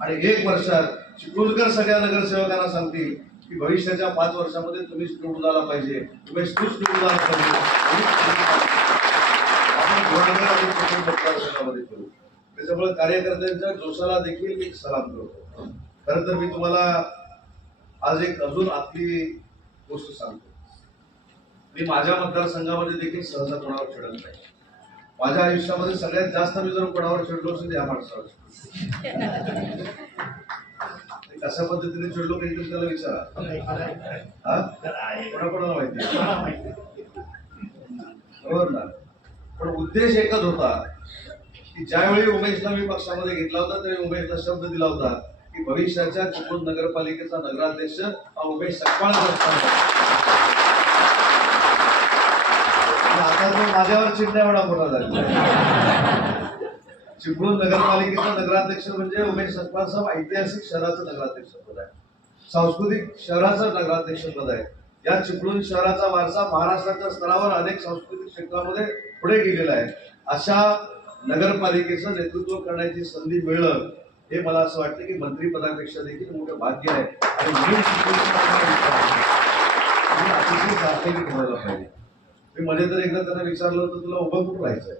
आणि एक वर्षात चिपळूणकर सगळ्या नगरसेवकांना सांगतील की भविष्याच्या पाच वर्षामध्ये तुम्हीच निवडून आला पाहिजे. उमेश तूच निवडून आला पाहिजे. करू. त्याच्यामुळे कार्यकर्त्यांच्या जोशाला देखील मी सलाम करतो. खरं तर मी तुम्हाला आज एक अजून आपली गोष्ट सांगतो. मी माझ्या मतदारसंघामध्ये देखील सहसा कोणावर खेळत नाही. माझ्या आयुष्यामध्ये सगळ्यात जास्त मी जर कोणावर चिडलो असेल या माणसावर कशा पद्धतीने चिडलो काही तुम्ही त्याला विचारा. कोणाकोणाला माहिती बरोबर ना? पण उद्देश एकच होता की ज्यावेळी उमेशला मी पक्षामध्ये घेतला होता त्यावेळी उमेशला शब्द दिला होता की भविष्याच्या चिपळूण नगरपालिकेचा नगराध्यक्ष हा उमेश सकपाळ म्हणून माझ्यावर चिडण्या एवढा मोठा झाला चिपळूण नगरपालिकेचा नगराध्यक्ष म्हणजे उमेश सकपाळ साहेब ऐतिहासिक शहराचं नगराध्यक्ष पद आहे. सांस्कृतिक शहराचं नगराध्यक्ष पद आहे. या चिपळूण शहराचा वारसा महाराष्ट्राच्या स्तरावर अनेक सांस्कृतिक क्षेत्रामध्ये पुढे गेलेला आहे. अशा नगरपालिकेचं नेतृत्व करण्याची संधी मिळणं हे मला असं वाटतं की मंत्रीपदापेक्षा देखील मोठं भाग्य आहे. आणि मी अतिशय सार्थकी ठेवायला पाहिजे. मी मध्ये तर एकदा त्यांना विचारलं होतं तुला उभं कुठं राहायचंय?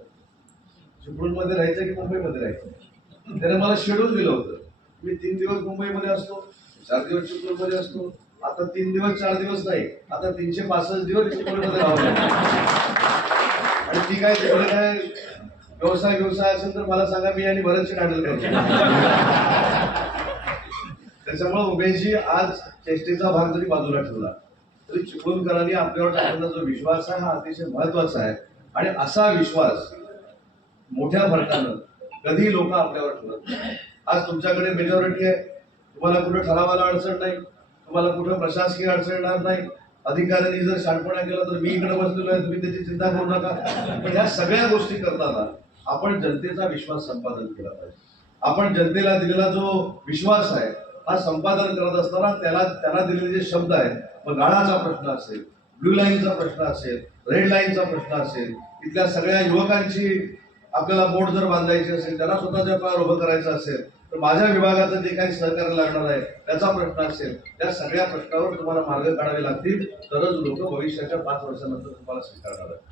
चिपळूणमध्ये राहायचं की मुंबईमध्ये राहायचं त्याने मला शेड्यूल दिलं होतं. मी तीन दिवस मुंबईमध्ये असतो चार दिवस चिपळूणमध्ये असतो आता तीन दिवस चार दिवस नाही आता तीनशे पासष्ट दिवस चिपळूणमध्ये राहावं आणि ती काय तिकडे काय व्यवसाय व्यवसाय असेल तर मला सांगा मी आणि बरेचसे हँडल करतो त्याच्यामुळे उभेशी आज चेष्टेचा भाग जरी बाजूला ठेवला तरी चिपळूणकरांनी आपल्यावर टाकलेला जो विश्वास आहे हा अतिशय महत्त्वाचा आहे. आणि असा विश्वास मोठ्या फरकानं कधी लोक आपल्यावर ठेवत नाही आज तुमच्याकडे मेजॉरिटी आहे. तुम्हाला कुठं ठरावाला अडचण नाही. तुम्हाला कुठं प्रशासकीय अडचण येणार नाही. अधिकाऱ्यांनी जर शाणपणा केला तर मी इकडे बसलेलो आहे. तुम्ही त्याची चिंता करू नका. पण ह्या सगळ्या गोष्टी करताना आपण जनतेचा विश्वास संपादन केला पाहिजे. आपण जनतेला दिलेला जो विश्वास आहे हा संपादन करत असताना त्याला त्यांना दिलेले जे शब्द आहेत मग गाळाचा प्रश्न असेल ब्ल्यू लाईनचा प्रश्न असेल रेड लाईनचा प्रश्न असेल इथल्या सगळ्या युवकांची आपल्याला बोट जर बांधायची असेल त्यांना स्वतःच्या पायावर उभं करायचं असेल तर माझ्या विभागाचं जे काही सहकार्य लागणार आहे त्याचा प्रश्न असेल त्या सगळ्या प्रश्नावर तुम्हाला मार्ग काढावे लागतील. तरच लोक भविष्याच्या पाच वर्षानंतर तुम्हाला स्वीकारणार आहेत.